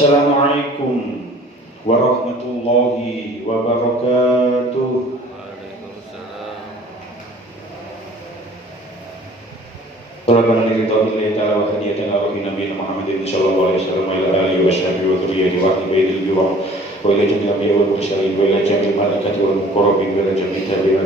Assalamualaikum warahmatullahi wabarakatuh. Waalaikumsalam. Rabbana lillahi billahi ta'ala wa hadiyatan ala nabiyina Muhammadin sallallahu alaihi wasallam wa ila alihi wa sahbihi wa dhurriyyati wa ahli biwam wa ila jami'il anbiya'i wal mursalin wa ila jami'il malaikati wal muqarrabin wa ila jami'it tabi'in wa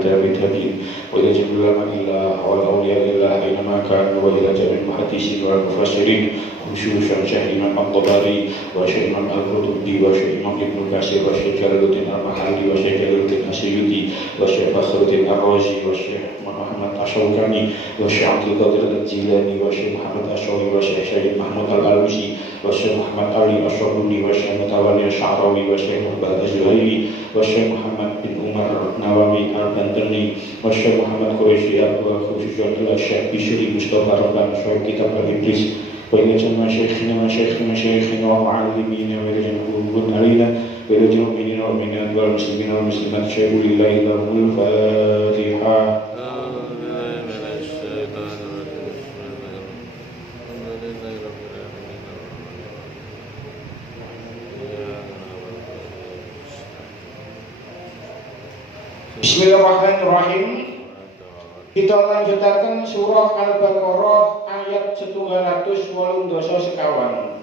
ila jami'il ulama'i wal awliya'i aina ma kanu wa ila jami'il muhaddisin wal mufassirin khususan Syekh Imam At-Tabari wa Syekh Imam Al-Qurtubi wa Syekh Imam Ibnu Katsir wa Syekh Jalaluddin Al-Mahalli wa Syekh Jalaluddin As-Suyuti wa Syekh Fakhruddin Ar-Razi wa Syekh Muhammad Asy-Syaukani wa Syekh Abdul Qadir Al-Jilani wa Syekh Muhammad Asy-Syawi wa Syekh Syed Mahmud Al-Alusi wa Syekh Muhammad Ali Asy-Syabuni wa Syekh Mutawalli Asy-Sya'rawi wa Syekh Muhammad Az-Zuhaili wa Syekh Muhammad bin Umar Nawawi Al-Bantani wa Syekh Muhammad Quraisy wa khususan Syekh Bishri Mustafa Rabban Syekh Kitab Al-Iblis wa ila jami'i masyayikhina wa mu'allimina wa ila jami'i alina wa ila jami'i mu'minina wal mu'minat wal muslimina wal muslimat syai'u lillahi lahumul Fatihah. Bismillahirrahmanirrahim. Kita lanjutakan surah Al-Baqarah ayat 180 sekawan.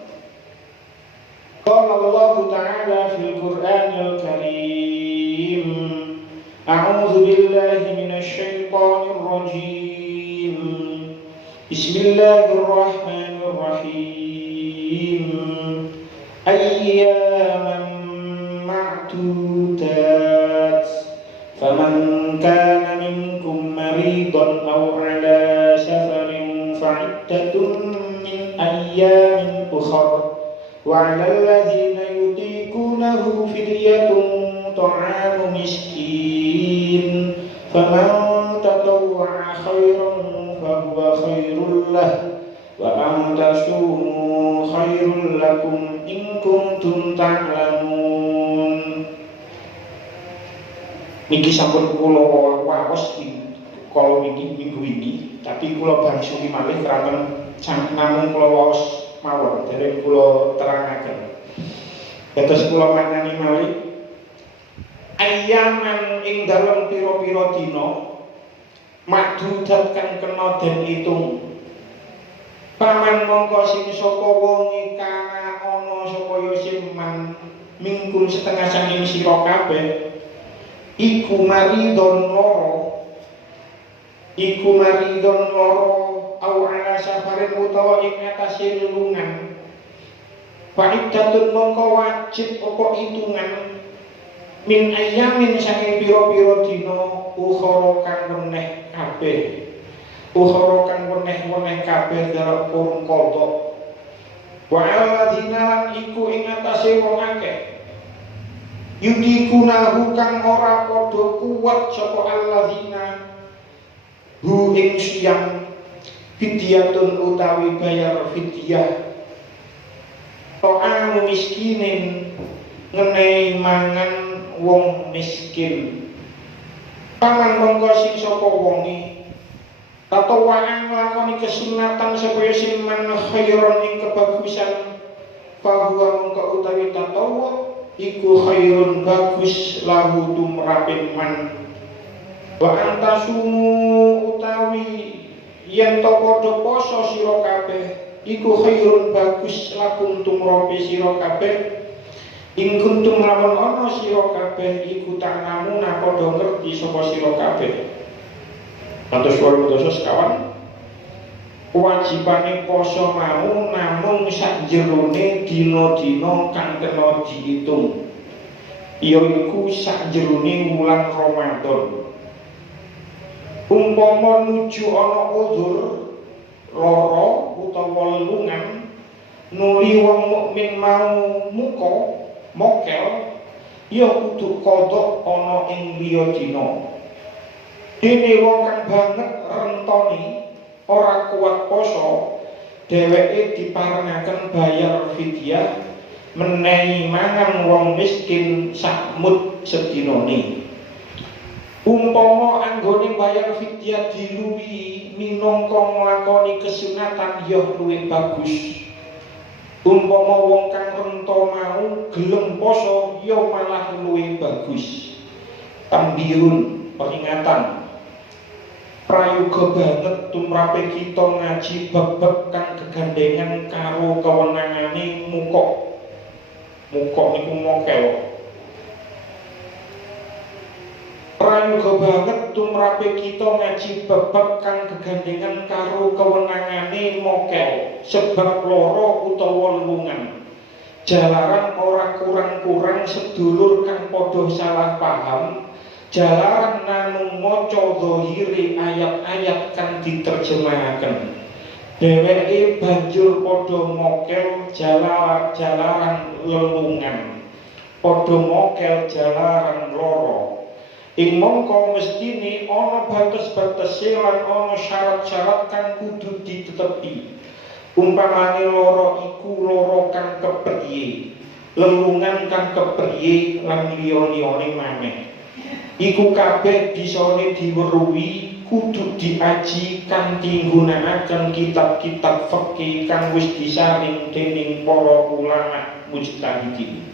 Qala Allah Ta'ala fil Qur'anil Karim. A'udzu billahi minasy syaithanir rajim. Bismillahirrahmanirrahim. Ayyaman ma'dudat. Faman kana minkum maridan aw ala safarin fa'iddatun min ayyamin ukhra wa 'alal ladzina yutiqunahu fidyatun ta'amu miskin faman tatawwa'a khairan fahuwa khairul lahu wa an tasumu khairul lakum in kuntum ta'lamun. Niki sampun kula waos kalau minggu ini, tapi kula bangsuli malih keranten namung kula waos mawon dereng kula terangaken. Dados kula manani malih ayyaman ing dalem pira-pira dina makdudat kang kena den itung. Paman mongko sing sapa wong kana ana sapa ya siman mingkum setengah saking sira kabeh iku maridon loro au ala safarin utawa ing atase lelungan fa'iddatun mongko wajib apa hitungan min ayyamin saking pira-pira dina ukhara kang weneh kabeh dalem kurung qadha wa alladzina lan iku ing atase wong akeh yudikunahu kang ora padha kuwat sapa alladzina hu ing siyang fidyatun utawi bayar fidyah ta'amu miskinin ngenehi mangan wong miskin paman mongko sing sapa wonge tatawaan nglakoni kesunatan supaya sing man khairon ing kebagusan fahuwa mongko utawi tatawwa iku khairun bagus lahu tumrapin man wa antasumu utawi yen to padha poso sira kabeh iku khairun bagus lakum tumrapi sira kabeh ing kuntum lamun ana sira kabeh iku ta'lamun padha ngerti sapa sira kabeh. Kados warga sekawan kewajibane poso mau namung sak jerone dina-dina kang kena diitung yaiku sak jerone wulan Ramadan. Umpama nuju ana uzur lara utawa lelungan nuli wong mukmin mau muka mokel ya kudu kodhok ana ing liya dina. Dene wong kang banget rentoni ora kuat poso dheweke diparengaken bayar fidyah menehi mangan wong miskin sak mud sedinane. Umpama anggone bayar fidyah diluwi minangka nglakoni kesunatan ya luwih bagus. Umpama wong kang rento mau gelem poso ya malah luwih bagus. Tambirun peringatan prayoga banget tumrape kita ngaji bab-bab kang gegandengan karo kewenangane mukok. Mukok niku mokel. Prayoga banget tumrape kita ngaji bab-bab kang gegandengan karo kewenangane mokel, sebab loro utawa lelungan. Jalaran ora kurang-kurang sedulur kang padha salah paham, jalaran namung maca zahire ayat-ayat kang diterjemahaken. Dheweke banjur padha mokel jalaran lelungan, padha mokel jalaran loro. Ing mongko mestine ana bates-batese lan ana syarat-syarat kang kudu ditetepi. Umpamane loro iku loro kang kepriye, lelungan kang kepriye lan liya-liyane maneh. Iku kabeh bisane diweruhi kudu diaji kanthi nggunakaken kitab-kitab fikih kang wis disaring dening para ulama mujtahidin.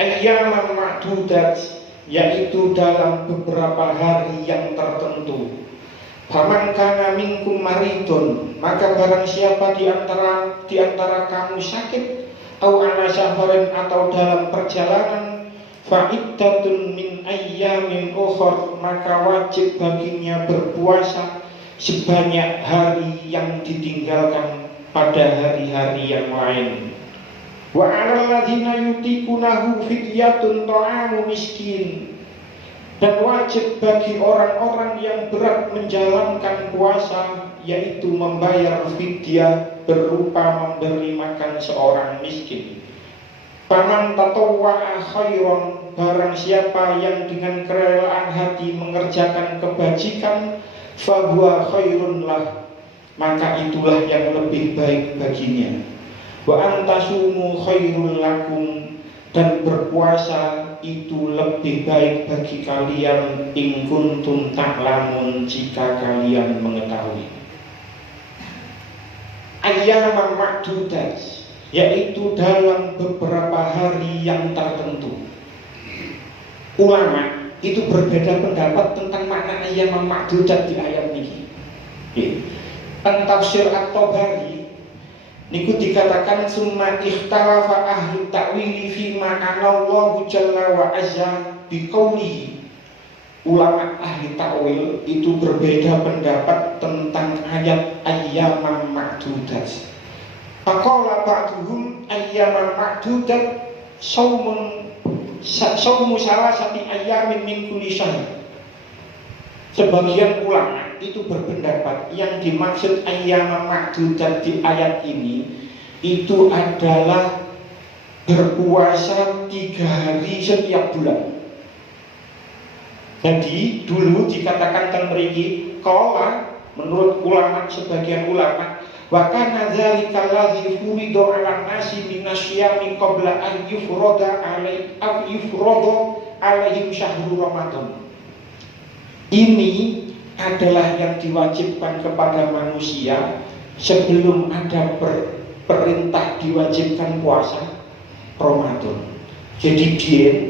Ayyaman ma'dudat, yaitu dalam beberapa hari yang tertentu. Faman kana minkum maridun, maka barang siapa di antara kamu sakit, au ala safarin atau dalam perjalanan, fa iddatun min ayyamin ukhar, maka wajib baginya berpuasa sebanyak hari yang ditinggalkan pada hari-hari yang lain. Wa 'alal ladzina yutiqunahu fidyatun ta'amu miskin, dan wajib bagi orang-orang yang berat menjalankan puasa, yaitu membayar fidyah berupa memberi makan seorang miskin. Faman tatawwa'a khairan, barang siapa yang dengan kerelaan hati mengerjakan kebajikan, fahuwa khairun lah, maka itulah yang lebih baik baginya. Wa antasumu khairul lakum, dan berpuasa itu lebih baik bagi kalian in kuntum ta'lamun, jika kalian mengetahui. Ayyaman ma'dudat, yaitu dalam beberapa hari yang tertentu. Ulama itu berbeda pendapat tentang makna ayyaman ma'dudat di ayat ini. Tafsir At-Tabari niku dikatakan summa ikhtalafa ahli ta'wili fi ma'anallahu jalla wa azza biqaulihi. Ulama ahli ta'wil itu berbeda pendapat tentang ayat ayyaman ma'dudat. Faqala ba'duhum ayyaman ma'dudat saumu salasati ayyamin min kulli syahr. Sebagian ulama itu berpendapat yang dimaksud ayyaman ma'dudat di ayat ini itu adalah berpuasa 3 hari setiap bulan. Jadi dulu dikatakan teng mriki qala, menurut ulama, sebagian ulama, wa kana dzalika allazi furida 'alan nasi minasyami qabla an yufrada alaihim syahrul ramadan. Ini adalah yang diwajibkan kepada manusia sebelum ada perintah diwajibkan puasa Ramadan. Jadi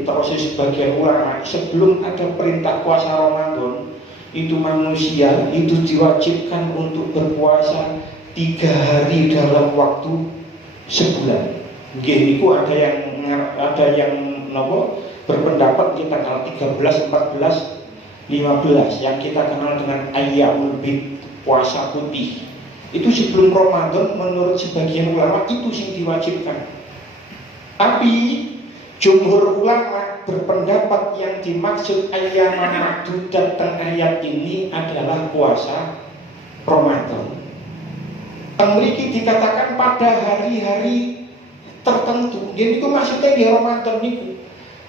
terus sebagian ulama, sebelum ada perintah puasa Ramadan, itu manusia itu diwajibkan untuk berpuasa 3 hari dalam waktu sebulan. Itu ada yang berpendapat kita tanggal 13, 14, 15 yang kita kenal dengan Ayyamul Bid, puasa putih. Itu sebelum Ramadan menurut sebagian ulama itu yang diwajibkan. Tapi jumhur ulama berpendapat yang dimaksud ayyaman ma'dudat teng ayat ini adalah puasa Ramadan. Mriki dikatakan pada hari-hari tertentu. Jadi itu maksudnya di Ramadan itu.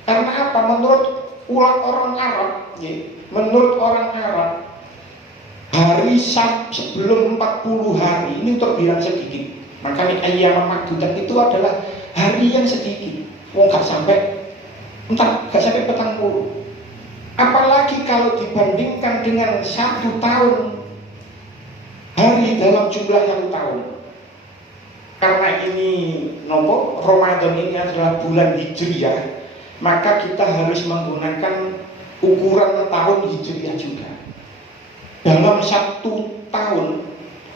Karena apa? Menurut orang Arab, menurut orang Arab, hari sebelum 40 hari ini terbilang sedikit. Makanya ayyaman ma'dudat itu adalah hari yang sedikit. Gak sampai 40. Apalagi kalau dibandingkan dengan 1 tahun hari dalam jumlah 1 tahun. karena ini Ramadan ini adalah bulan Hijriah, maka kita harus menggunakan ukuran tahun Hijriah juga. Dalam 1 tahun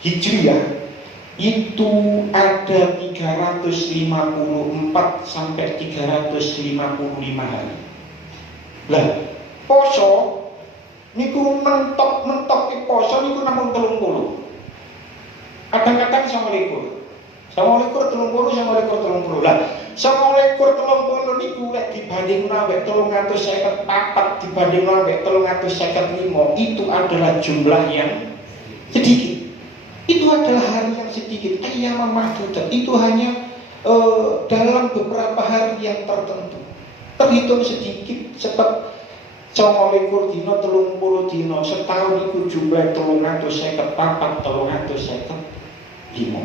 Hijriah itu ada 354 sampai 355 hari. Lah, poso niku mentok poso niku namung 30. Kadang-kadang 30. Lah, 30 niku lek dibanding nawek 354 dibanding nawek 355 itu adalah jumlah yang sedikit. Itu adalah hari yang sedikit. Ayyam ma'dudat itu hanya dalam beberapa hari yang tertentu. Terhitung sedikit sebab 29 dina 30 dina setahun itu jumlah 354 355.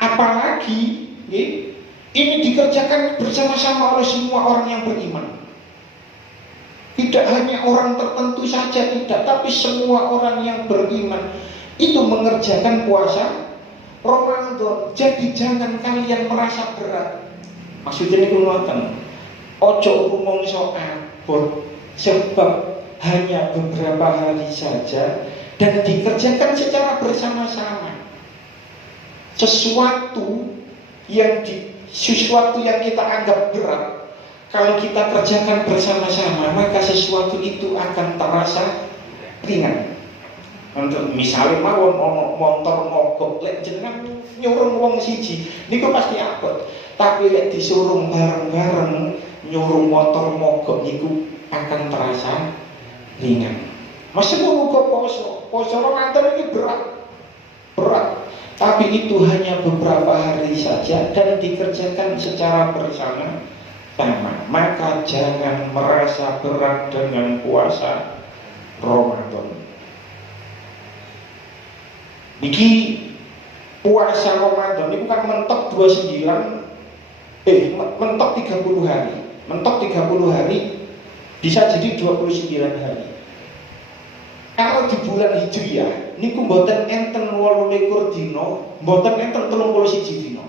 Apalagi ini dikerjakan bersama-sama oleh semua orang yang beriman. Tidak hanya orang tertentu saja, tidak, tapi semua orang yang beriman itu mengerjakan puasa Ramadan. Jadi jangan kalian merasa berat. Maksudnya ini ngoten. Ojo rumangsa abot sebab hanya beberapa hari saja dan dikerjakan secara bersama-sama. Sesuatu yang kita anggap berat, kalau kita kerjakan bersama-sama, maka sesuatu itu akan terasa ringan. Untuk misalnya mawon motor mogok, lek jenengan nyurung wong siji, niku pasti abot. Tapi lek disuruh bareng-bareng nyurung motor mogok, niku akan terasa ringan. Masih mau poso Ramadan ini berat. Tapi itu hanya beberapa hari saja dan dikerjakan secara bersama. Maka jangan merasa berat dengan puasa Ramadan. Niki puasa Ramadan ini bukan mentok 29 mentok 30 hari. Mentok 30 hari bisa jadi 29 hari. Kalau di bulan Hijriah niku mboten enten 28 dina, mboten enten 31 dina.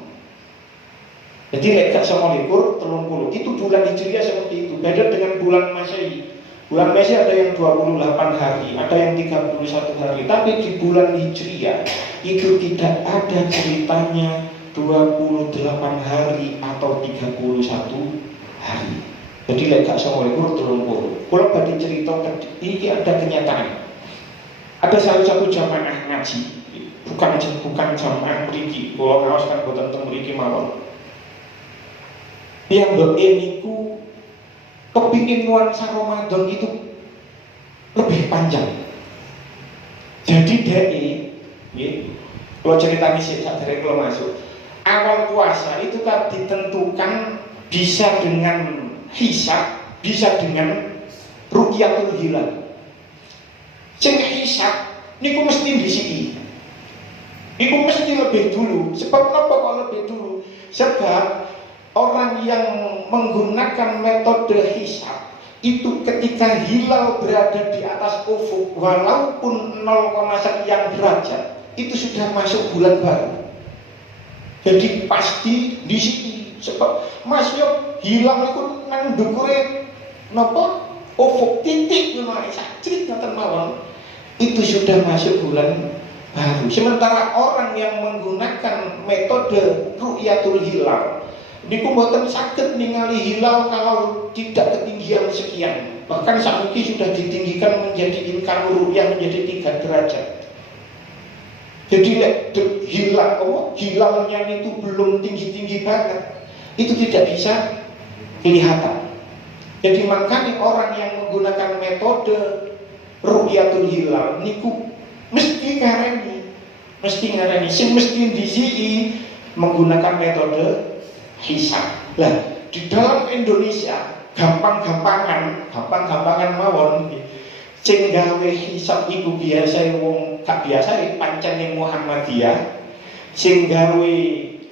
Jadi lek gak 29, 30 itu bulan Hijriah seperti itu. Beda dengan bulan Masehi. Bulan Masehi ada yang 28 hari, ada yang 31 hari. Tapi di bulan Hijriah itu tidak ada ceritanya 28 hari atau 31 hari. Jadi lek gak 29, 30. Kalau badhe cerita ini ada kenyataan. Ada salah satu jamaah ngaji, bukan jamaah mriki. Kalau ngaos kan boten teng mriki mawon. Yang niku kepingin nuansa Ramadan itu lebih panjang. Jadi kalau cerita misi sadare kalau masuk awal puasa itu kan ditentukan bisa dengan hisab, bisa dengan ru'yatul hilal. Sing hisab niku mesti disiki. Niku mesti lebih dulu. Sebab kenapa kok lebih dulu? Sebab orang yang menggunakan metode hisab itu ketika hilal berada di atas ufuk walaupun 0, sekian derajat itu sudah masuk bulan baru. Jadi pasti di sini sebab Mas yo hilal itu nang ndukure napa ufuk titik ngono sakit ngoten mawon itu sudah masuk bulan baru. Sementara orang yang menggunakan metode ru'yatul hilal niku mboten saged ningali hilal kalau tidak ketinggian sekian. Bahkan saiki sudah ditinggikan menjadi imkan ru'yah menjadi 3 derajat. Jadi hilalnya itu belum tinggi-tinggi banget, itu tidak bisa kelihatan. Jadi makanya orang yang menggunakan metode ru'yatul hilal niku mesti ngarani sing mesti disi menggunakan metode hisab. Lah di dalam Indonesia gampang-gampangan mawon sing gawe hisab iku biasa wong gak biasa pancen ning Muhammadiyah. Sing gawe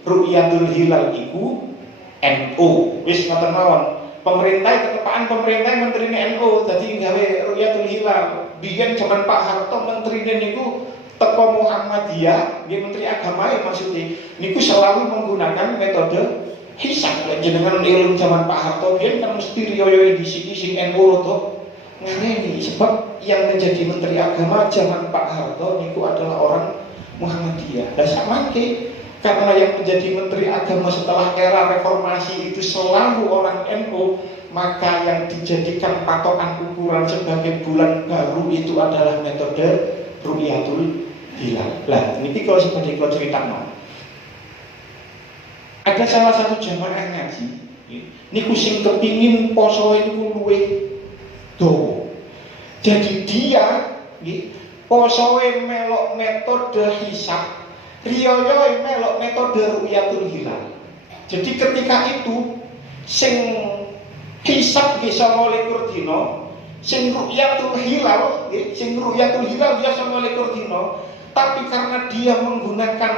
ru'yatul hilal iku NU. Wis ngoten mawon. Pemerintah ketepaan pemerintah menterine NU dadi gawe ru'yatul hilal. Biyen zaman Pak Harto menterine niku teko Muhammadiyah, nggih Menteri Agama maksudnya niku selalu menggunakan metode hisab. Jenengan ilmu zaman Pak Harto biyen kan mesti riyo-riyo di sini sing NU to ngene, sebab yang menjadi Menteri Agama zaman Pak Harto niku adalah orang Muhammadiyah. Lah samangke karena yang menjadi Menteri Agama setelah era reformasi itu selalu orang NU, maka yang dijadikan patokan ukuran sebagai bulan baru itu adalah metode Ru'yatul Hilal. Lah ini kalau seperti kalau cerita ada salah satu jamaah ngaji niku sing kepingin poso itu luwe do. Jadi dia posoe melok metode hisab, riyoyo melok metode Ru'yatul Hilal. Jadi ketika itu sing hisab ge 29 dina, sing Ru'yatul Hilal dia 29 dina, tapi karena dia menggunakan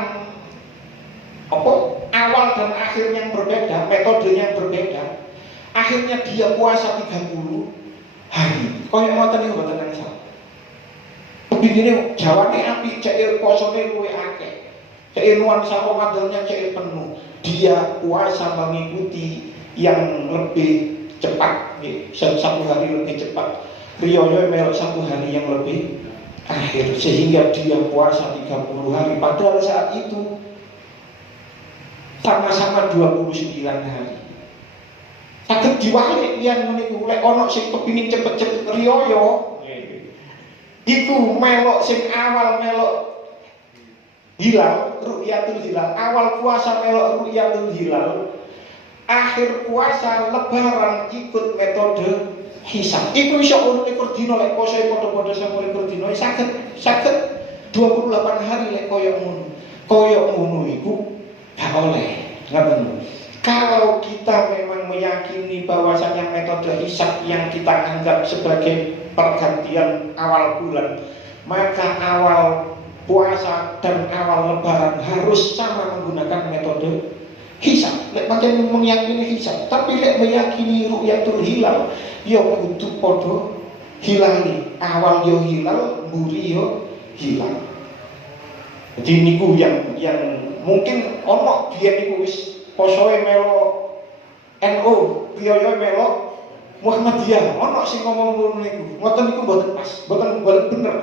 awal dan akhir yang berbeda, metode yang berbeda, akhirnya dia puasa 30 hari. Kaya ngoten niku mboten nang salah. Kepingine jawane apik, cek posone luwe akeh. Cek nuansa Ramadannya cek penuh. Dia puasa mengikuti yang lebih cepat, satu hari lebih cepat. Riyoyo melok satu hari yang lebih akhir, sehingga dia puasa 30 hari. Padahal saat itu sama-sama 29 hari. Saged diwalik yang niku lek ana sing kepingin cepet-cepet riyoyo, iku melok sing awal melok hilal, Ru'yatul Hilal. Awal puasa melok Ru'yatul Hilal, akhir puasa lebaran ikut metode hisab. Iku iso 29 dina lek posoe padha-padha 29 dina saged 28 hari lek koyo ngono. Koyo ngono iku gak oleh. Ngaten. Kalau kita memang meyakini bahwasanya metode hisab yang kita anggap sebagai pergantian awal bulan, maka awal puasa dan awal lebaran harus sama menggunakan metode hisab. Lek pancen meyakini hisab, tapi lek meyakini Ru'yatul Hilal, ya kudu padha hilali. Awal yo hilal, mburi yo hilal. Jadi niku yang mungkin ono biyen niku wis posoe melo NU, riyoyo melo Muhammadiyah. Ono sing ngomong ngono niku. Ngoten niku mboten pas, mboten bener.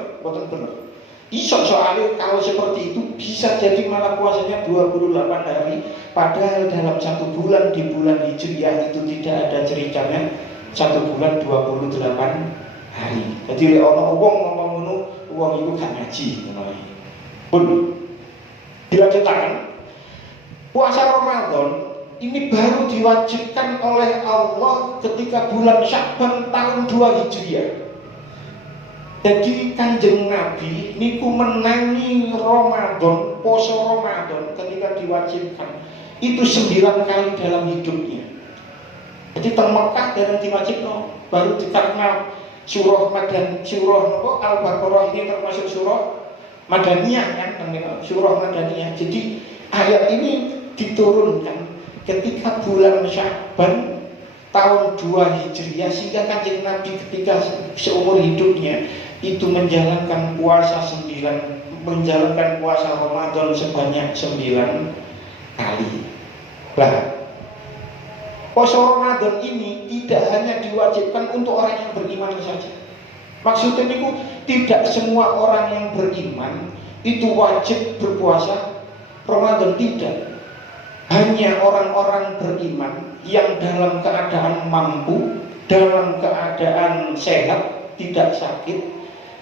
Iso soalnya kalau seperti itu bisa jadi malah puasanya 28 hari, padahal dalam satu bulan di bulan Hijriah itu tidak ada ceritanya satu bulan 28 hari. Jadi lek ono wong ngomong ngono, wong iku gak ngaji ngono. Pun dilanjutkan, puasa Ramadan ini baru diwajibkan oleh Allah ketika bulan Sya'ban tahun 2 Hijriah. Jadi Kanjeng Nabi niku menangi Ramadan, poso Ramadan ketika diwajibkan itu 9 kali dalam hidupnya. Jadi teng Mekah dereng diwajibno, baru dikarena surah Al-Baqarah ini termasuk surah Madaniyah kan, surah Madaniyah. Jadi ayat ini diturunkan ketika bulan Sya'ban tahun 2 Hijriah, sehingga Kanjeng Nabi ketika seumur hidupnya itu menjalankan puasa Ramadan sebanyak 9 kali. Nah, puasa Ramadan ini tidak hanya diwajibkan untuk orang yang beriman saja. Maksudnya itu tidak semua orang yang beriman itu wajib berpuasa Ramadan, tidak. Hanya orang-orang beriman yang dalam keadaan mampu, dalam keadaan sehat, tidak sakit,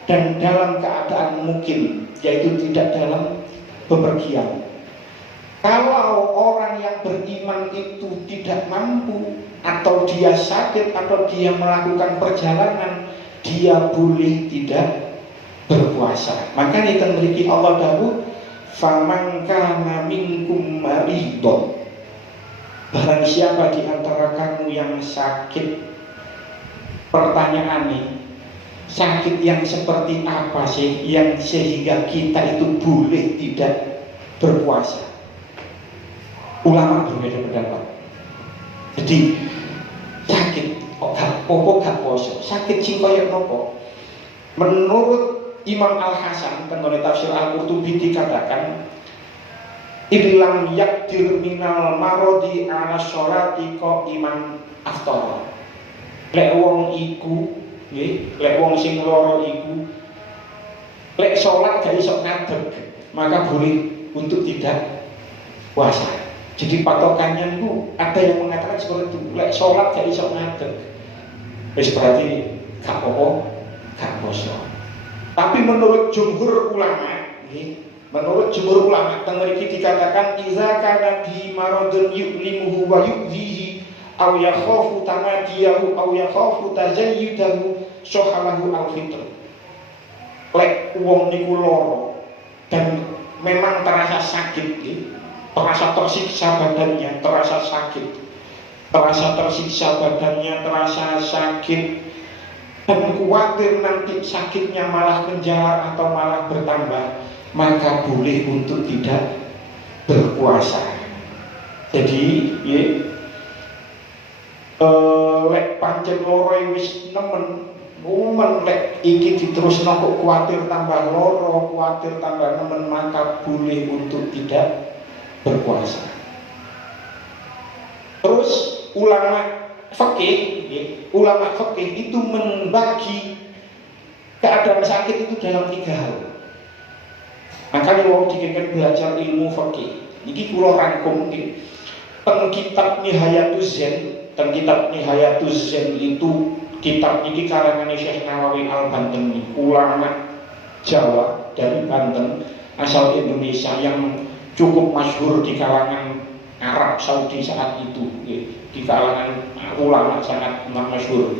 dan dalam keadaan mungkin, yaitu tidak dalam bepergian. Kalau orang yang beriman itu tidak mampu, atau dia sakit, atau dia melakukan perjalanan, dia boleh tidak berpuasa. Maka kita memiliki Allah dahulu, faman kana minkum maridun, barang siapa di antara kamu yang sakit. Pertanyaannya, sakit yang seperti apa sih yang sehingga kita itu boleh tidak berpuasa? Ulama berbeda pendapat. Jadi sakit kok gak poso, sakit sing kaya nopo? Menurut Imam Al-Hasan tenggone tafsir Al-Qurtubi dikatakan ilam yakdir minal marodi ala sholati ko iman aftar. Lek wong iku, lek wong sing loro iku, lek sholat gak iso ngadeg, maka boleh untuk tidak puasa. Jadi patokannya itu ada yang mengatakan seperti itu. Lek sholat gak iso ngadeg, wis berarti gak apa-apa, gak puasa. Tapi menurut jumhur ulama, teng mriki dikatakan iza kana bi maradun yu'limuhu wa yu'dhihi aw yakhafu tamadiyahu aw yakhafu tazayyudahu sohalahu al-fitr. Lek wong niku lara dan memang terasa sakit, terasa tersiksa badannya, terasa sakit, terasa tersiksa badannya, terasa sakit, dan khawatir nanti sakitnya malah menjalar atau malah bertambah, maka boleh untuk tidak berpuasa. Jadi lek pancen loro wis nemen lek iki diterusno kok khawatir tambah loro, khawatir tambah nemen, maka boleh untuk tidak berpuasa. Terus ulama fikih itu membagi keadaan sakit itu dalam 3 hal. Makanya mau dikengken belajar ilmu fikih. Niki kula rangkum nggih. Teng kitab Nihayatuz Zen itu kitab niki karangan Syekh Nawawi Al-Banteni, ulama Jawa dari Banten asal Indonesia yang cukup masyhur di kalangan Arab Saudi saat itu, di kalangan ulama sangat masyhur.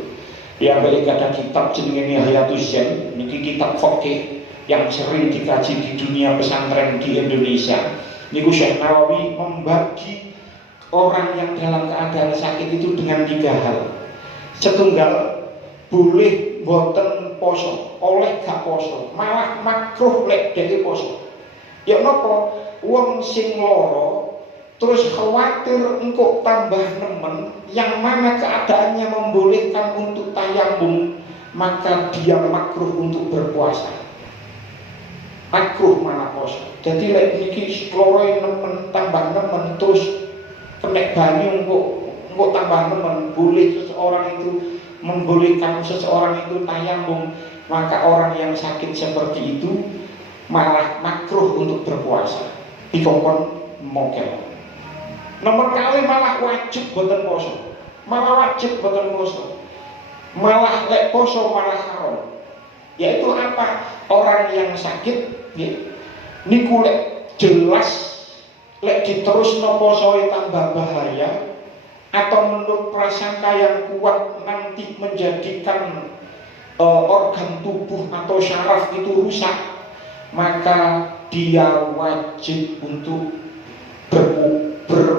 Ya baik ada kitab jenenge Nihayatuz Zen, niki kitab fikih yang sering dikaji di dunia pesantren di Indonesia. Niku Syekh Nawawi membagi orang yang dalam keadaan sakit itu dengan 3 hal. Setunggal boleh boten poso, oleh gak poso, malah makruh lek dhewe poso. Ya napa wong sing loro terus khawatir engkau tambah nemen, yang mana keadaannya membolehkan untuk tayamum, maka dia makruh untuk berpuasa. Makruh mana poso. Jadi lek niki loro nemen tambah nemen terus kena banyu engkau tambah nemen, boleh seseorang itu membolehkan seseorang itu tayamum, maka orang yang sakit seperti itu malah makruh untuk berpuasa, dikongkon mokel. Nomor kali malah wajib boten poso, malah lek poso malah haram. Yaitu apa? Orang yang sakit niku lek jelas lek diterusno posoe tambah bahaya, atau menurut prasangka yang kuat nanti menjadikan organ tubuh atau syaraf itu rusak, maka dia wajib untuk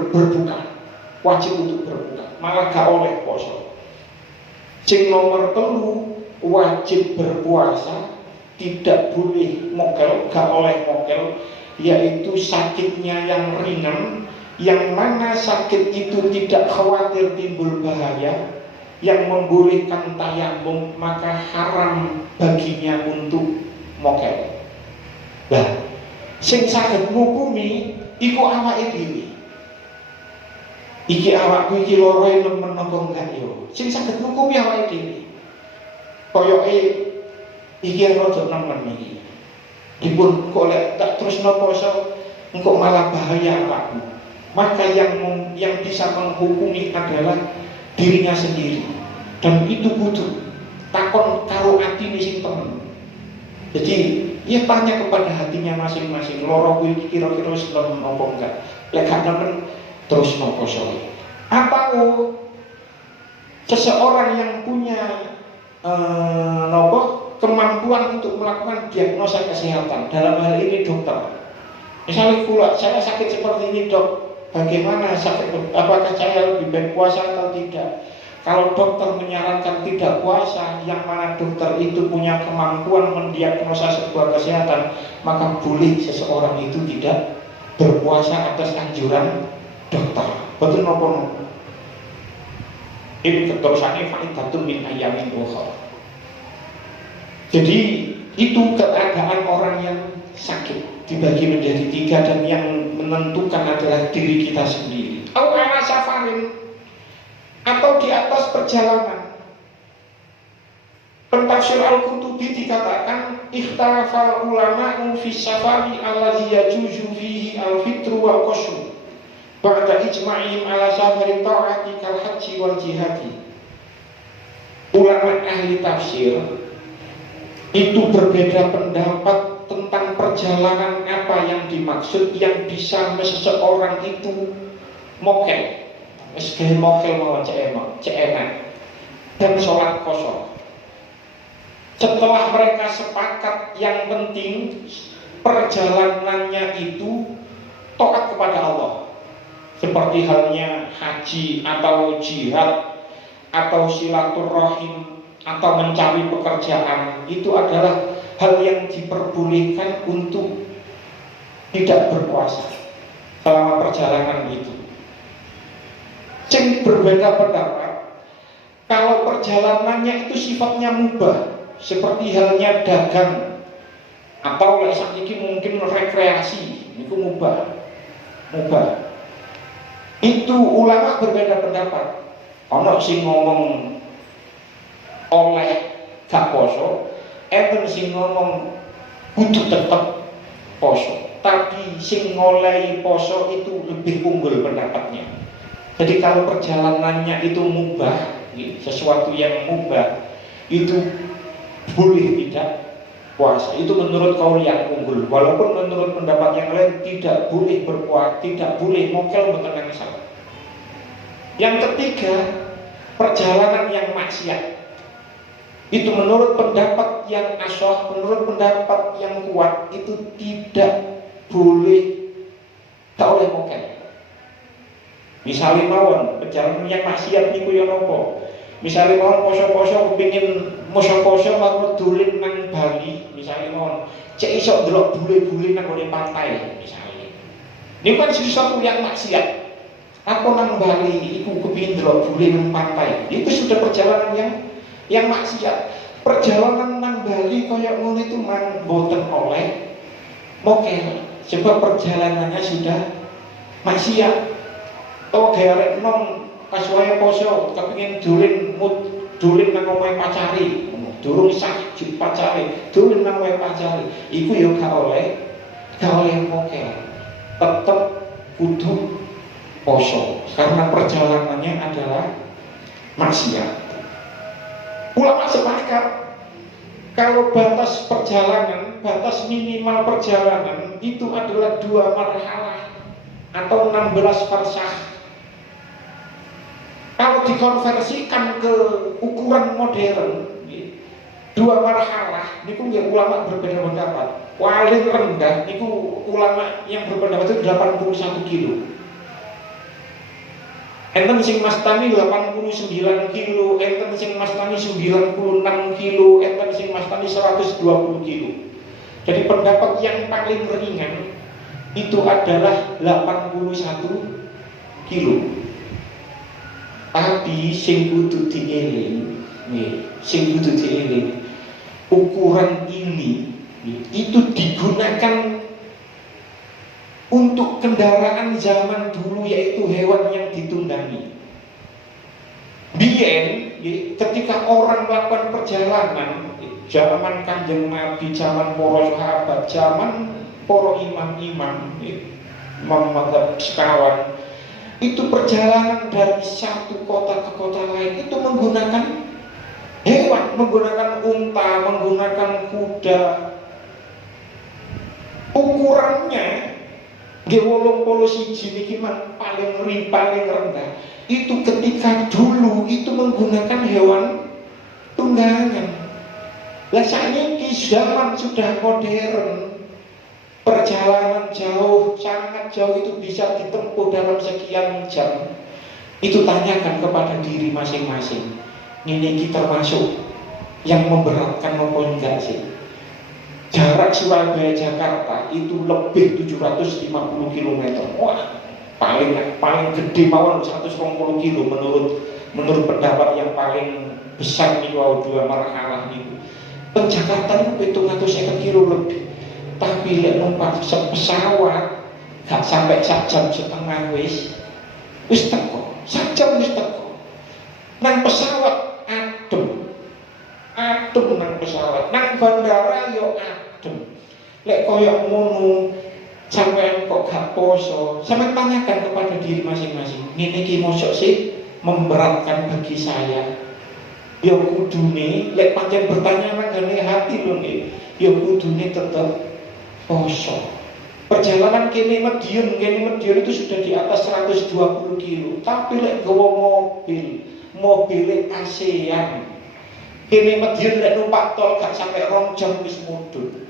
berbuka, malah gak oleh poso. Sing nomor 3 wajib berpuasa, tidak boleh mokel, gak oleh mokel, yaitu sakitnya yang ringan, yang mana sakit itu tidak khawatir timbul bahaya, yang membolehkan tayamum, maka haram baginya untuk mokel. Nah, sing saged ngukumi iku awake dhewe. Iki awakku iki loro nemen apa enggak yo. Sing saged ngukumi awake dhewe. Koyoke iki rada nemen iki. Dipun kok lek tak terusno poso engko malah bahaya awakku. Maka yang bisa menghukumi adalah dirinya sendiri, dan itu butuh takon karo atine sing temen. Jadi ia tanya kepada hatinya masing-masing, loro kuwi kira-kira wis nemen apa enggak. Lek gak nemen terus nopo sore. Atau seseorang yang punya kemampuan untuk melakukan diagnosa kesehatan, dalam hal ini dokter. Misalnya pula saya sakit seperti ini dok, bagaimana sakit, apakah saya lebih baik puasa atau tidak? Kalau dokter menyarankan tidak puasa, yang mana dokter itu punya kemampuan mendiagnosa sebuah kesehatan, maka boleh seseorang itu tidak berpuasa atas anjuran dokter. Betul nopo? Ini keterusannya fa'idatun min ayamin ukhra. Jadi Itu keadaan orang yang sakit dibagi menjadi tiga, dan yang menentukan adalah diri kita sendiri. Au ala safarin, atau di atas perjalanan. Pentafsir Al-Qurtubi dikatakan ikhtalafal ulama fi safari allazi yajuzu fihi al-fitru wal qasru ba'da ijma'ihim ala safari ta'ati kal haji wal jihadi. Ulama ahli tafsir itu berbeda pendapat tentang perjalanan apa yang dimaksud yang bisa seseorang itu mokel, sebagai mokel mawon ceenak dan sholat kosong. Setelah mereka sepakat yang penting perjalanannya itu taat kepada Allah, seperti halnya haji atau jihad atau silaturahim atau mencari pekerjaan, itu adalah hal yang diperbolehkan untuk tidak berpuasa selama perjalanan itu. Yang berbeda pendapat kalau perjalanannya itu sifatnya mubah, seperti halnya dagang atau saiki mungkin rekreasi, itu mubah. Itu ulama berbeda pendapat. Ono sing ngomong oleh gak poso, enten sing ngomong kudu tetep poso, tapi sing ngolehi poso itu lebih unggul pendapatnya. Jadi kalau perjalanannya itu mubah, sesuatu yang mubah, itu boleh tidak puasa. Itu menurut kaul yang unggul. Walaupun menurut pendapat yang lain tidak boleh berpuasa, tidak boleh mokel bertenang salat. Yang ketiga, perjalanan yang maksiat. Itu menurut pendapat yang ashah, menurut pendapat yang kuat, itu tidak boleh, tak oleh mokel. Misalnya mawon perjalanan yang maksiat niku ya nopo. Misalnya mawon poso-poso kepingin poso-poso lalu dolen nang Bali, misalnya mawon cek iso delok bule-bule nang ngene pantai misalnya. Ini kan sesuatu yang maksiat. Aku nang Bali iku kepingin delok bule nang pantai. Itu sudah perjalanan yang maksiat. Perjalanan nang Bali kaya ngono itu man boten oleh mokel, sebab perjalanannya sudah maksiat. Oh garek nom pas wae poso kepengin dolen nang omahe pacari, durung sah pacari, dolen nang omahe pacari. Iku ya gak oleh mokel. Tetep kudu poso karena perjalanannya adalah maksiat. Ulama sepakat kalau batas perjalanan, batas minimal perjalanan itu adalah 2 marhalah atau 16 farsakh. Kalau dikonversikan ke ukuran modern, 2 marhalah niku nggih ulama berbeda pendapat. Paling rendah niku ulama yang berpendapat itu 81 kilo. Enten sing mastani 89 kilo, enten sing mastani 96 kilo, enten sing mastani 120 kilo. Jadi pendapat yang paling ringan itu adalah 81 kilo. Tapi sing kudu dieling, sing kudu dieling, ukuran ini itu digunakan untuk kendaraan zaman dulu, yaitu hewan yang ditunggangi. Biyen ketika orang melakukan perjalanan, zaman Kanjeng Nabi, zaman para sahabat, zaman para imam-imam, imam mazhab sekawan, itu perjalanan dari satu kota ke kota lain itu menggunakan hewan, menggunakan unta, menggunakan kuda. Ukurannya Gewolong polusi niki paling rendah. Itu ketika dulu itu menggunakan hewan tunggangan. Lah saiki zaman sudah modern, perjalanan jauh, sangat jauh itu bisa ditempuh dalam sekian jam. Itu tanyakan kepada diri masing-masing. Ini kita termasuk yang memberatkan maupun enggak sih? Jarak Surabaya Jakarta itu lebih 750 km. Wah, paling gede mawon 120 km menurut pendapat yang paling besar nih, 2 marhalah itu. Ke Jakarta itu 750 kilo lebih. Tapi lek numpak pesawat gak sampai 1,5 jam wis teko. 1 jam wis teko. Nang pesawat adem. Adem nang pesawat. Nang bandara yo adem. Lek koyo ngono sampean kok gak poso, sampean tanyakan kepada diri masing-masing. Ngene iki mosok sih memberatkan bagi saya. Ya kudune lek pancen bertanya nang gane hati lho nggih. Ya kudune tetep poso. Perjalanan kene Madiun itu sudah di atas 120 kilo. Tapi lek gawa mobil ASEAN. Kene Madiun lek numpak tol gak sampai 2 jam wis mudhun.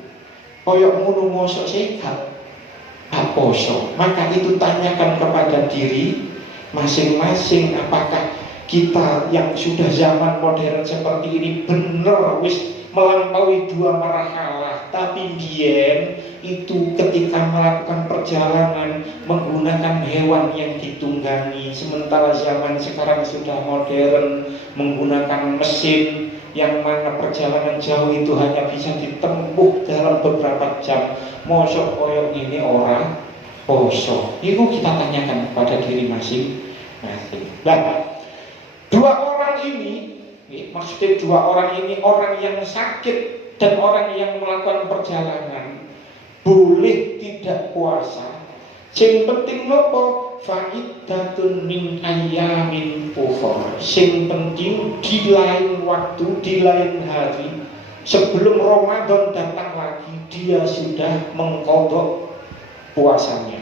Koyok ngono mosok sih gak poso. Maka itu tanyakan kepada diri masing-masing, apakah kita yang sudah zaman modern seperti ini bener wis melampaui 2 marhalah. Tapi biyen itu ketika melakukan perjalanan menggunakan hewan yang ditunggangi, sementara zaman sekarang sudah modern menggunakan mesin yang mana perjalanan jauh itu hanya bisa ditempuh dalam beberapa jam. Mosok koyok ini orang poso. Itu kita tanyakan kepada diri masing-masing. Nah, 2 orang ini, maksudnya 2 orang ini, orang yang sakit dan orang yang melakukan perjalanan boleh tidak puasa. Sing penting nopo? Faidatun min ayyamin ukhra. Sing penting di lain waktu, di lain hari, sebelum Ramadan datang lagi, dia sudah mengqadha puasanya.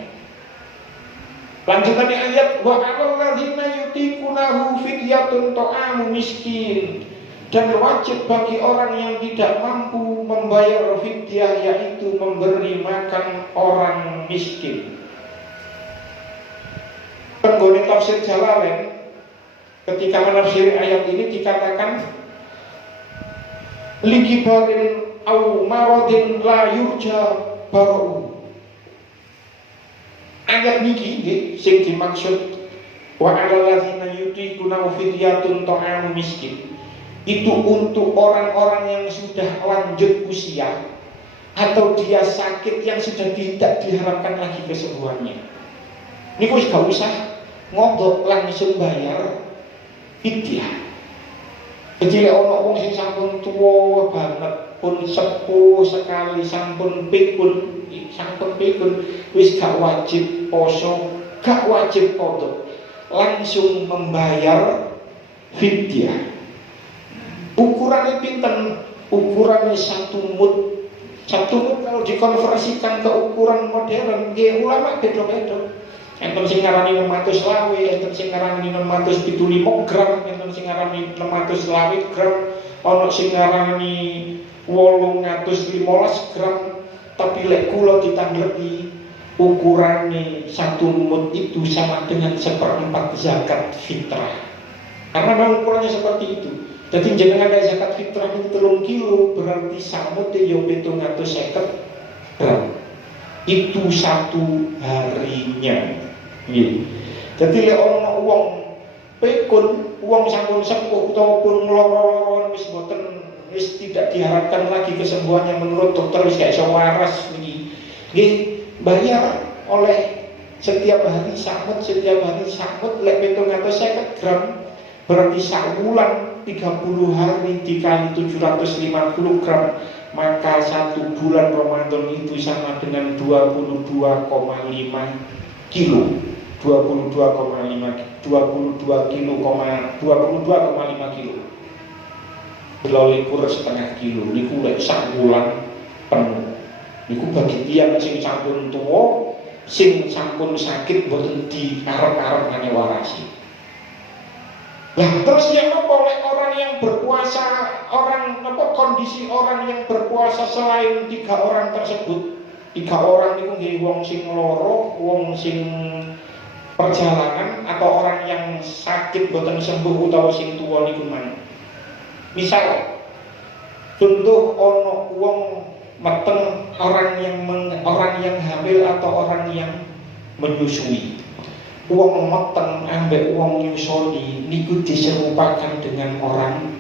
Lanjutannya ayat wa 'alal ladzina yutiqunahu fidyatun ta'amu miskin. Dan wajib bagi orang yang tidak mampu membayar fidyah, yaitu memberi makan orang miskin. Penggone tafsir Jalalain ketika menafsiri ayat ini dikatakan likibarin au maradin la yurja bara'u. Ayat niki nggih sing dimaksud wa 'alal ladzina yutiqunahu fidyatun ta'amu miskin itu untuk orang-orang yang sudah lanjut usia atau dia sakit yang sudah tidak diharapkan lagi kesembuhannya. Ini kok gak usah ngodok langsung bayar fidyah. Jadi ono wong sing sampun tuwa banget, pun sepuh sekali, sampun pikun wis gak wajib poso, gak wajib qadha, langsung membayar fidyah. Ukurannya pinten? Ukurannya 1 mud. 1 mud kalau dikonversikan ke ukuran modern, dia ulama beda-beda. Enten sing ngarani 600 lawe, enten sing ngarani 675 gram, enten sing ngarani 620 gram, ono sing ngarani 815 gram. Tapi lek kula ditanglepi ukurannya 1 mud itu sama dengan 1/4 zakat fitrah. Karena memang ukurannya seperti itu. Jadi jangan ada zakat fitrah itu 3 kilo, berarti samut yo 750 gram. Itu 1 harinya. Jadi lek ono wong pekun, wong sampun sepuh ataupun loro-loron wis boten, wis tidak diharapkan lagi kesembuhannya menurut dokter, wis gak iso waras niki. Nggih, bayar oleh setiap hari samut lek 750 gram. Berarti sakulan 30 hari dikali 750 gram, maka 1 bulan Ramadan itu sama dengan 22,5 kilo. 22,5 kilo. Berlolikur setengah kilo. Niku lek sakulan penuh. Niku bagi tiyang sing sampun tuwa, sing sampun sakit boten diarep-arep ngene warasi. Nah, terus yang apa oleh orang yang berpuasa, kondisi orang yang berpuasa selain 3 orang tersebut? 3 orang itu nggih wong sing loro, wong sing perjalanan, atau orang yang sakit boten sembuh utawa sing tuwa niku man. Misal contoh ono wong meteng, orang yang hamil atau orang yang menyusui. Wong meteng ambek wong nyusoni niku diserupakan dengan orang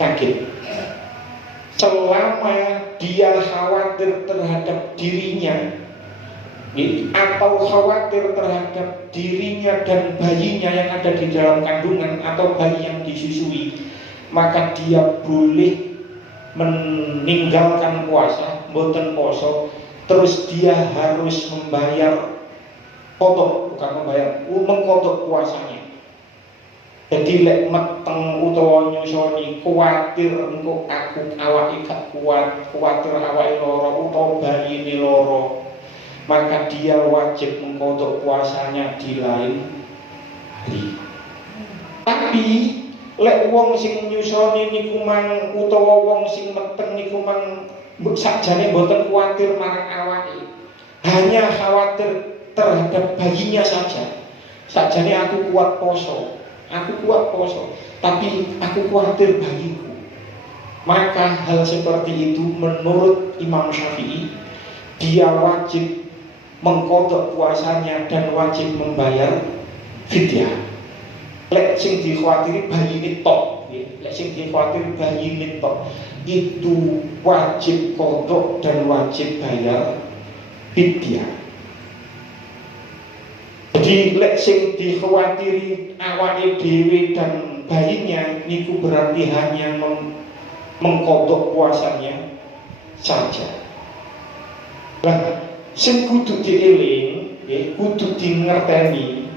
sakit. selama dia khawatir terhadap dirinya atau khawatir terhadap dirinya dan bayinya yang ada di dalam kandungan atau bayi yang disusui, maka dia boleh meninggalkan puasa, mboten poso, terus dia harus membayar kodok, bukan membayar, mengkodok puasanya. Jadi lek meteng utawa nyusoni kuwatir engko aku awake gak kuat, kuwatir awake loro utawa bayine loro, maka dia wajib mengkodok puasanya di lain hari. Tapi lek wong sing nyusoni niku mang utawa wong sing meteng niku mang sakjane mboten kuwatir marang awake, hanya khawatir terhadap bayinya saja. Sakjane aku kuat poso, tapi aku khawatir bayiku. Maka hal seperti itu menurut Imam Syafi'i, dia wajib mengkodok puasanya dan wajib membayar fidyah. Lek sing dikhawatiri bayine tok, lek sing dikhawatiri bayine tok, itu wajib kodok dan wajib bayar fidyah. Jadi lek sing dikhawatiri awake dhewe dan bayinya niku berarti hanya mengkodok puasanya saja. Lah sing kudu dieling, kudu dingerteni,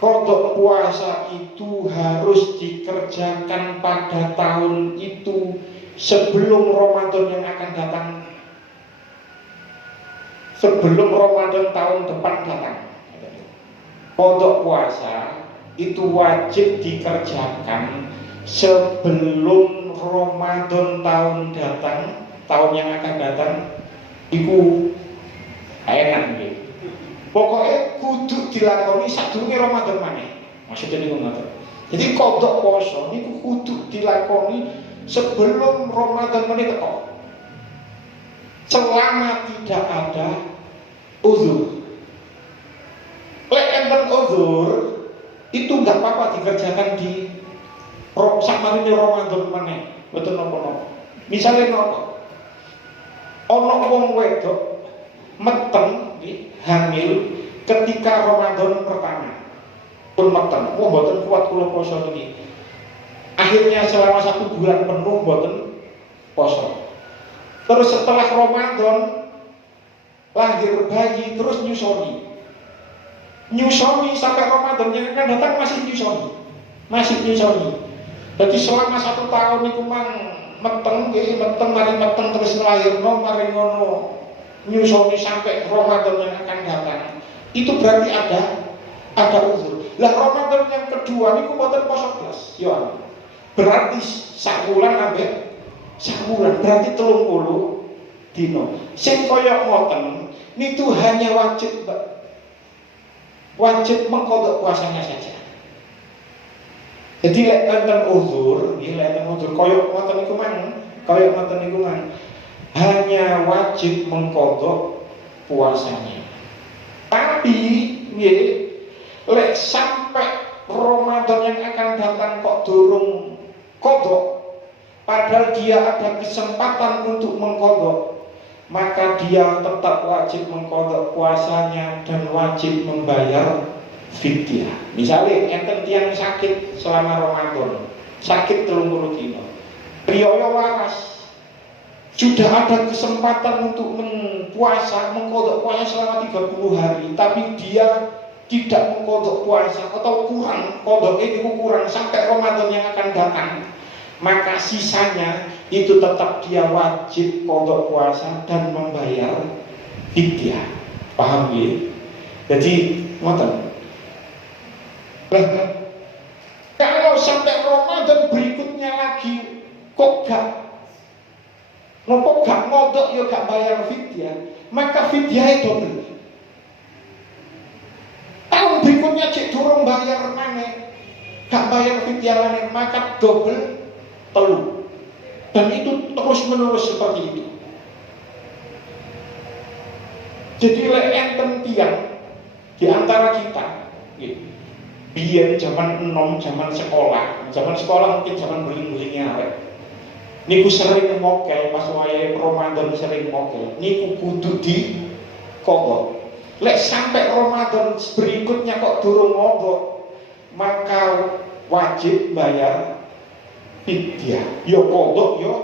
kodok puasa itu harus dikerjakan pada tahun itu sebelum Ramadan yang akan datang, sebelum Ramadan tahun depan datang. Kodok puasa itu wajib dikerjakan sebelum Ramadan tahun datang, tahun yang akan datang. Iku enak gitu. Pokoknya kudu dilakoni sadurunge Ramadan maneh. Maksudnya niku ngoten. Jadi kodok poso niku kudu dilakoni sebelum Ramadan meneh teko. Selama tidak ada uzur. Lek enten uzur itu nggak apa-apa dikerjakan di sakmarine Ramadan meneh, mboten napa-napa. Misale napa? Ana wong wedok meteng hamil ketika Ramadan pertama. Pun meteng, mboten kuat kula poso niki. Akhirnya selama 1 bulan penuh mboten poso. Terus setelah Ramadan lahir bayi terus nyusoni sampai Ramadan yang akan datang masih nyusoni. Jadi selama 1 tahun itu mang meteng terus ngelahirno mari ngono nyusoni sampai Ramadan yang akan datang. Itu berarti ada uzur. Lah Ramadan yang kedua niku mboten poso blas, yo. Berarti sakulan ambek sakulan berarti 30 dino. Sing kaya ngoten niku hanya wajib mengkodok puasanya saja. Jadi lek enten uzur, kaya ngoten niku mang, hanya wajib mengkodok puasanya. Tapi lek sampai Ramadan yang akan datang kok durung kodok, padahal dia ada kesempatan untuk mengkodok, maka dia tetap wajib mengkodok puasanya dan wajib membayar fidyah. Misalnya enten tiang sakit selama Ramadan, sakit 30 dino, riyaya waras, sudah ada kesempatan untuk mengkodok puasa selama 30 hari, tapi dia tidak mengkodok puasa atau kurang, kodoknya itu kurang sampai Ramadan yang akan datang, maka sisanya itu tetap dia wajib kodok puasa dan membayar fidyah. Paham ya? Jadi ngoten. Kalau sampai Ramadan berikutnya lagi kok gak ngodok ya gak bayar fidyah, maka fidyahnya double. Tahun berikutnya cek durung bayar maneh, gak bayar fidyah maneh, maka double 3. Dan itu terus menerus seperti itu. Jadi lek enten tiang di antara kita, biyen zaman enom, zaman sekolah mungkin zaman beling-belingnya arek. niku sering mokel pas wayahe Ramadan sering mokel niku kudu di kodok. Lek sampai Ramadan berikutnya kok durung kodok, maka wajib bayar fidyah. Yo kodok yo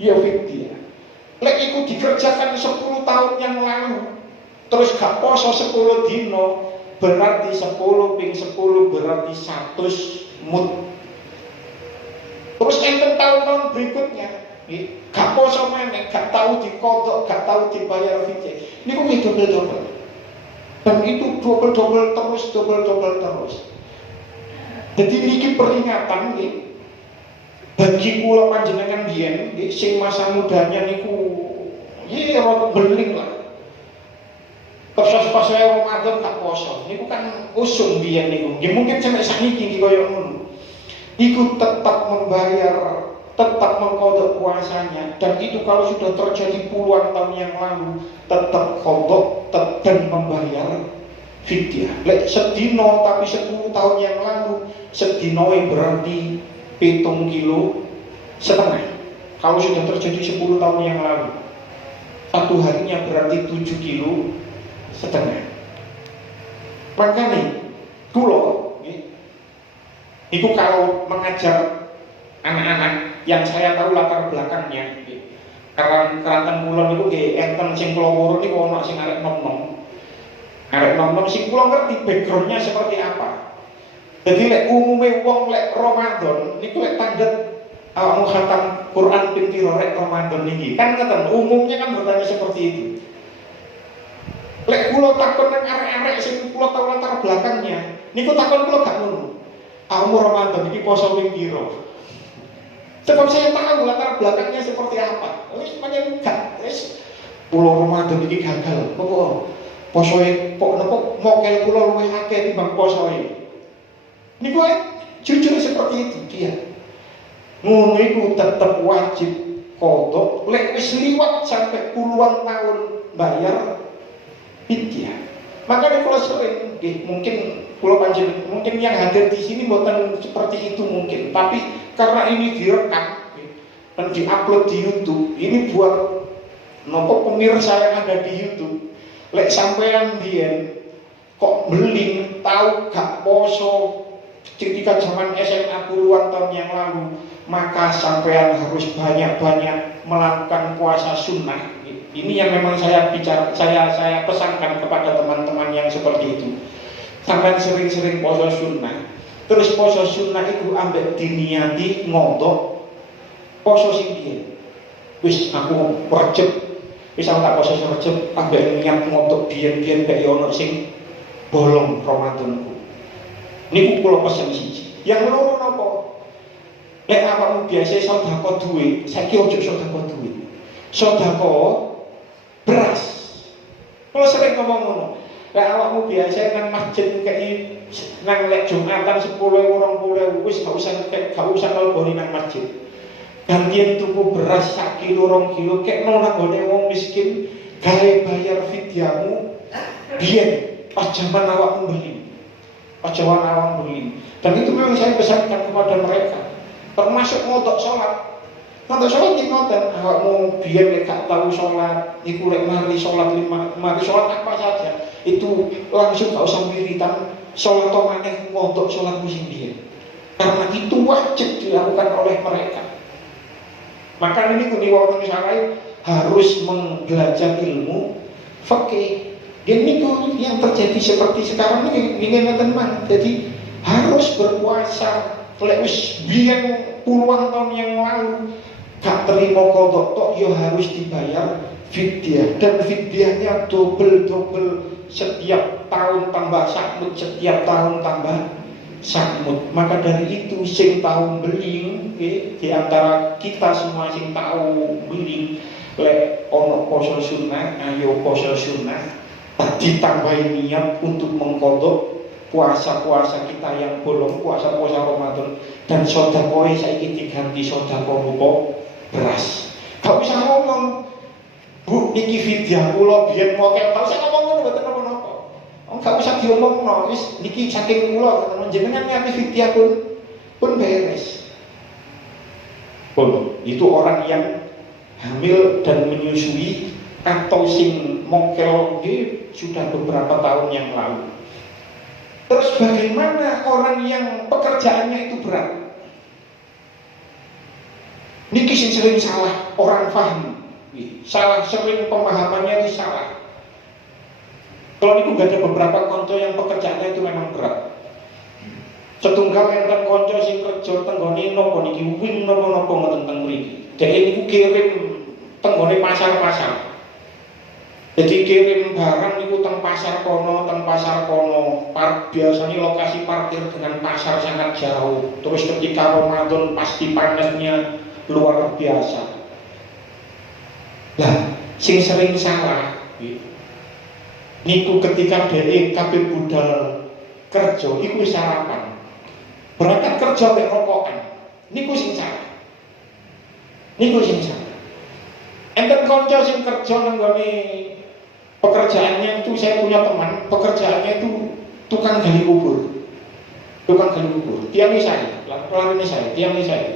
fidyah. Lek iku dikerjakan 10 tahun yang lalu, terus gak poso 10 dino, berarti 10 ping 10 berarti 100 mut. Terus enten tahun-tahun berikutnya, gak poso meneh, gak tahu dikodok, gak tahu dibayar fidyah. Ini kok double-double. Dan itu double-double terus. Jadi niki peringatan nih bagi kula panjenengan biyen sing masa mudanya niku rada beling lah. Pas saya Ramadan tak poso. Niku kan usum biyen niku. Nggih mungkin sampai sakniki iki koyo ngono. Iku tetap membayar, tetap mengkodok puasanya, dan itu kalau sudah terjadi puluhan tahun yang lalu tetap kodok dan membayar fidyah. Lek sedino tapi 10 tahun yang lalu, sedino berarti 7,5 kilo. Kalau sudah terjadi 10 tahun yang lalu, satu harinya berarti 7,5 kilo. Makanya kulo itu kalau mengajar anak-anak yang saya tahu latar belakangnya, keranten kulon itu enten sing kula wurun niku ana sing arek nom-nom. Arek nom-nom sing kula ngerti backgroundnya seperti apa. Jadi lek umume wong lek Ramadan niku lek tanggap awakmu khatam Quran ping pira rek Ramadan niki. Kan ngeten, umumnya kan bertanya seperti itu. Lek kula takon nang arek-arek sing kula tahu latar belakangnya, niku takon kula gak ngono. Awakmu Ramadan iki poso ping pira? Sebab saya tahu latar belakangnya seperti apa. Wis pancen gak wis pulau Ramadan iki gagal. Kok posoe kok napa mokel kula luwih akeh timbang posoe. Niku jujur seperti itu dia. Ngono iku tetep wajib kodok. Lek wis liwat sampai puluhan tahun bayar fidyah. Makanya kalau sering, mungkin pulau panjen, mungkin yang hadir di sini bukan seperti itu mungkin, tapi karena ini direkam dan diupload di YouTube, ini buat nopo pemirsa yang ada di YouTube. Lek sampean biyen kok beling tahu gak poso ketika zaman SMA puluhan tahun yang lalu, maka sampean harus banyak-banyak melakukan puasa sunnah. Ini yang memang saya pesankan kepada teman-teman yang seperti itu. Sampai sering-sering poso sunnah. Terus poso sunnah itu ambek diniati ngodok poso sing piye. Wis aku Rejeb, wis aku tak poso Rejeb ambek niat ngodok biyen-biyen gak ono sing bolong Ramadanku. Niku kula pesen siji. Yang loro napa? Lek awakmu biasa sedekah duit, saiki ojo sedekah duit. Sedekah beras. Kalau sering ngomong ngono, lek awakmu biasa nang masjid kei nang lek Jumatan 10.000 20.000 wis gak usah ngelboni nang masjid. Gantian tuku beras 1 kilo 2 kilo kekno nang gone wong miskin gawe bayar fidyahmu biyen pas zaman awakmu beli. Pas zaman awakmu beli. Dan itu memang saya pesankan kepada mereka. Termasuk ngodok sholat. Ngodok sholat iki ngoten, awakmu biyen lek gak tau sholat, iku lek mari sholat apa saja, itu langsung gak usah wiritan, sholat maneh ngodok sholat musim biyen. Karena itu wajib dilakukan oleh mereka. Maka ini kuniwang misalnya harus belajar ilmu fikih. Ini yang terjadi seperti sekarang ini teman. Jadi harus berpuasa. Lek wis biyen puluhan tahun yang lalu gak terima kodok tok ya harus dibayar fidyah, dan fidyahnya double setiap tahun tambah sakmut, setiap tahun tambah sakmut. Maka dari itu sing tahu beling di antara kita semua sing tahu beling lek ono poso sunnah, ayo poso sunnah, ditambahi niat untuk mengkodok puasa-puasa kita yang bolong, puasa-puasa Ramadan, dan sedekah saiki diganti sedekah rupa beras. Gak bisa ngomong, Bu, niki fidyah kula biyen mokel, gak usah ngomong ngono mboten napa-napa. Gak usah diomongno, wis niki saking kula jenengan nyati fidyah pun beres. Pun itu orang yang hamil dan menyusui atau sing mokel sudah beberapa tahun yang lalu. Terus bagaimana orang yang pekerjaannya itu berat? Niki sing sering salah orang paham, salah sering pemahamannya itu salah. Kalau niku gak ada beberapa konco yang pekerjaannya itu memang berat. Setunggal enten konco sing kerja tenggone nopo niki win nopo-nopo ngoten teng mriki. Dhek niku kirim tenggone pasar-pasar. Jadi kirim barang niku teng pasar kono, biasanya lokasi parkir dengan pasar sangat jauh. Terus ketika Ramadan pasti panasnya luar biasa. Lah, sing sering salah niku ketika dhek kabeh budal kerja iku sarapan. Berangkat kerja mek rokokan. Niku sing salah. Enten kanca sing kerja nang gone pekerjaannya itu, saya punya teman, pekerjaannya itu tukang gali kubur. Tiang saya,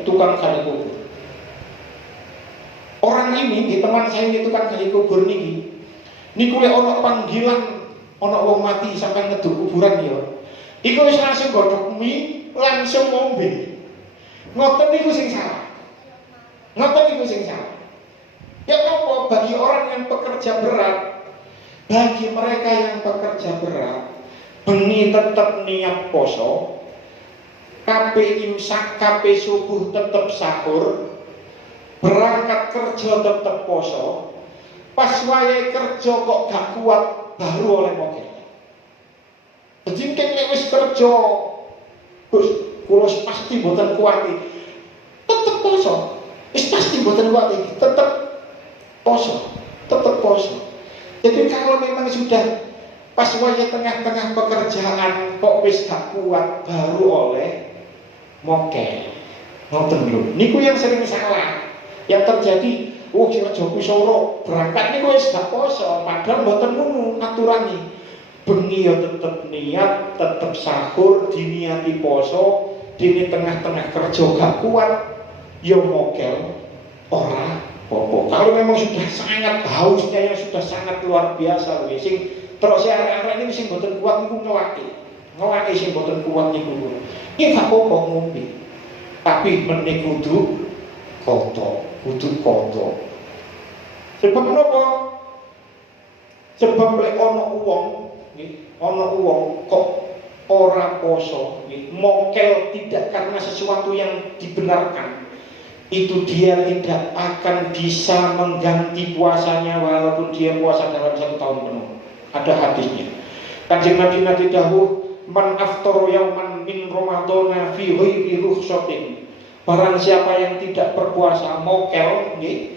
tukang gali kubur. Orang ini, di teman saya ini tukang gali kubur niki. Niku lek ana panggilan, ana wong mati sampai ngeduk kuburan ya. Iku wis langsung godhog mie, langsung ngombe. Ngoten niku sing salah. Ya apa bagi orang yang pekerja berat? Bagi mereka yang bekerja berat, bengi tetap niat poso, kape imsak, kape subuh tetap sahur, berangkat kerja tetap poso, pas wayahe kerja kok gak kuat baru oleh mokel. Jadi nek wis kerja, Gus, kula pasti mboten kuat iki. Tetep poso. Wis pasti mboten kuat iki, tetep poso. Jadi kalau memang sudah pas waya tengah-tengah pekerjaan kok wis gak kuat baru oleh mokel. Ngoten lho. Niku yang sering salah. Yang terjadi, kerjaku soro berangkat niku wis gak poso, padahal mboten ngono aturane. Bengi ya tetep niat, tetep sahur, diniati poso, dini tengah-tengah kerja gak kuat, ya mokel ora. Kalau memang sudah sangat hausnya yang sudah sangat luar biasa, sing terus arek-arek ini sing boten kuat niku ngelaki sing boten kuat niku. Iki gak apa-apa ngombe. Tapi meneh kudu koto. Sebab menapa? Sebab lek ana wong kok ora poso, mokel tidak karena sesuatu yang dibenarkan. Itu dia tidak akan bisa mengganti puasanya walaupun dia puasa dalam 1 tahun penuh. Ada hadisnya. Kanjeng Nabi dawuh, man aftara yauman min ramadhana fi ghairi rukhsatin. Barang siapa yang tidak berpuasa mokel nggih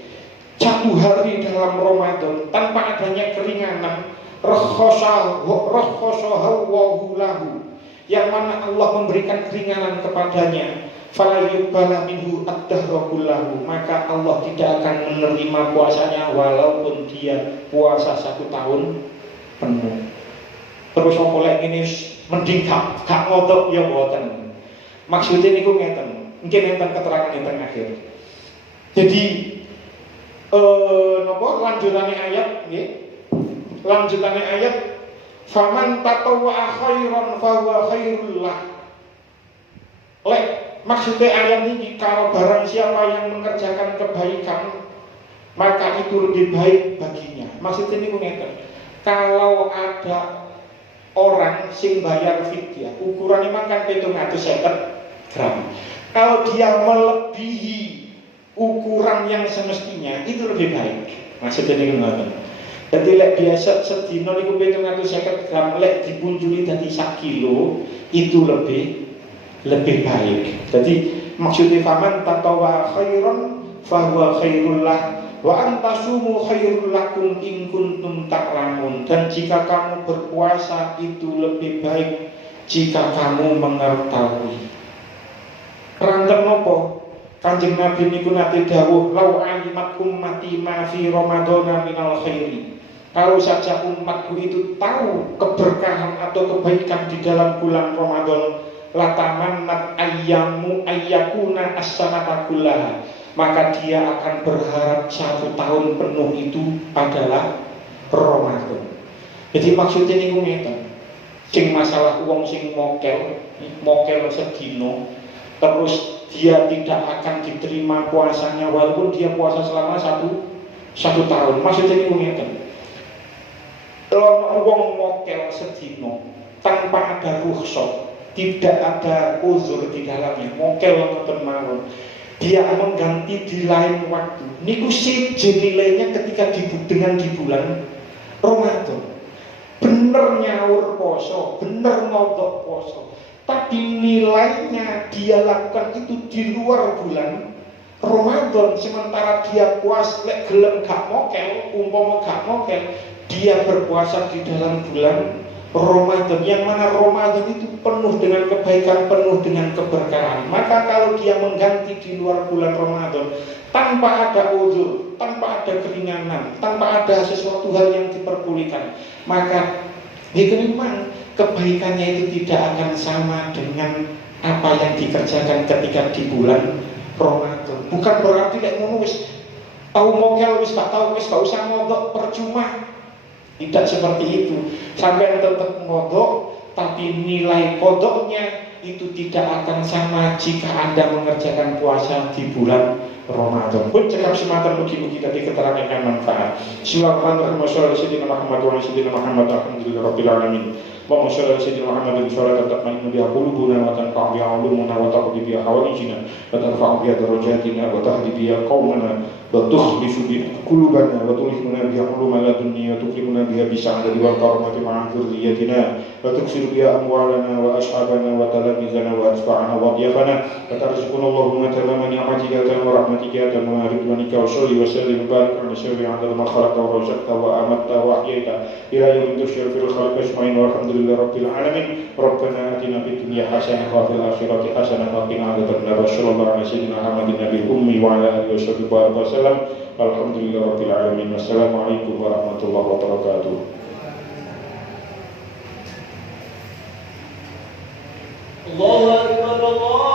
1 hari dalam Ramadan tanpa adanya keringanan, rakhsahu lahu, yang mana Allah memberikan keringanan kepadanya, fala yuqbala minhu ad-dahra kullahu, maka Allah tidak akan menerima puasanya walaupun dia puasa 1 tahun penuh. Terus wong golek ngene mending gak ngotot ya mboten. Maksudnya niku ngeten. Mungkin enten keterangan enten akhir. Jadi lanjutane ayat nggih. Lanjutane ayat faman tatawwa khairan fa huwa khairul lah. Maksudnya ayat ini, kalau barang siapa yang mengerjakan kebaikan maka itu lebih baik baginya. Maksudnya ini ngeten. Kalau ada orang sing bayar fidyah, ukurannya makan 750 gram. Kalau dia melebihi ukuran yang semestinya itu lebih baik. Maksudnya ini ngeten. Jadi lek biasa sedina niku 750 gram, lek dipunjuli dadi 1 kilo itu lebih baik. Jadi maksudnya faman tatawwa khairan fahuwa khairul lah wa antasumu khairul lakum in kuntum ta'lamun. Dan jika kamu berpuasa itu lebih baik jika kamu mengetahui. Ranten nopo? Kanjeng Nabi niku nate dawuh, lau alimat ummati ma fi ramadhana minal khairi. Kalau saja umatku itu tahu keberkahan atau kebaikan di dalam bulan Ramadan, latamannat ayyamu ayyakuna as-sanata kullaha, maka dia akan berharap 1 tahun penuh itu adalah Ramadan. Jadi maksudnya ini ngeten. Sing masalah wong sing mokel sedino, terus dia tidak akan diterima puasanya walaupun dia puasa selama satu tahun. Maksudnya ini ngeten. Kalau wong mokel sedino tanpa ada rukhsah, tidak ada uzur di dalamnya, mokel ngoten mawon, dia mengganti di lain waktu, niku siji nilainya ketika dengan di bulan Ramadan. Bener nyaur poso, bener ngodok poso, tapi nilainya dia lakukan itu di luar bulan Ramadan. Sementara dia puas lek gelem gak mokel, umpama gak mokel, dia berpuasa di dalam bulan Ramadan, yang mana Ramadan itu penuh dengan kebaikan, penuh dengan keberkahan. Maka kalau dia mengganti di luar bulan Ramadan tanpa ada uzur, tanpa ada keringanan, tanpa ada sesuatu hal yang diperbolehkan, maka itu memang kebaikannya itu tidak akan sama dengan apa yang dikerjakan ketika di bulan Ramadan. Bukan berarti lek ngono wis tahu mokel, wis gak tahu, wis gak usah ngodok, percuma. Tidak seperti itu. Sampai tetap ngodok, tapi nilai kodoknya itu tidak akan sama jika Anda mengerjakan puasa di bulan Ramadan. Pun cekap sematan mugi-mugi tadi keterangan yang manfaat. Bismillahirrahmanirrahim. Wassalamualaikum warahmatullahi wabarakatuh. Alhamdulillahirabbil alamin. Wa sallallahu Muhammadin sholatan tatma'innu biha qulubuna wa tanfa'u biha 'ulumuna wa taqdi biha hawaijina wa tarfa'u biha darajatina wa tahdi biha qaumana wa tukhlifu biha qulubana wa tulhimuna biha 'uluma ladunni wa tukrimuna biha bisa'adati wal karamati ma'a dzurriyyatina wa tuksiru biha amwalana wa ashabana wa talamizana wa atba'ana wa diyafana wa tarzuquna Allahumma tamama ni'matika wa rahmatika wa ridwanika wa sholli wa sallim barik ala sayyidina Muhammad ma khalaqta wa razaqta wa amatta wa ahyaita ila yaumil fil khalqi ajma'in walhamdulillah Rabbil alamin. Rabbana atina fid dunya hasanah wa fil akhirati hasanah wa qina adzabannar. Sallallahu alaihi wasallam Muhammadin nabiyil ummi wa ala alihi wasallam. Alhamdulillah rabbil alamin. Wassalamualaikum warahmatullahi wabarakatuh. Allahu akbar.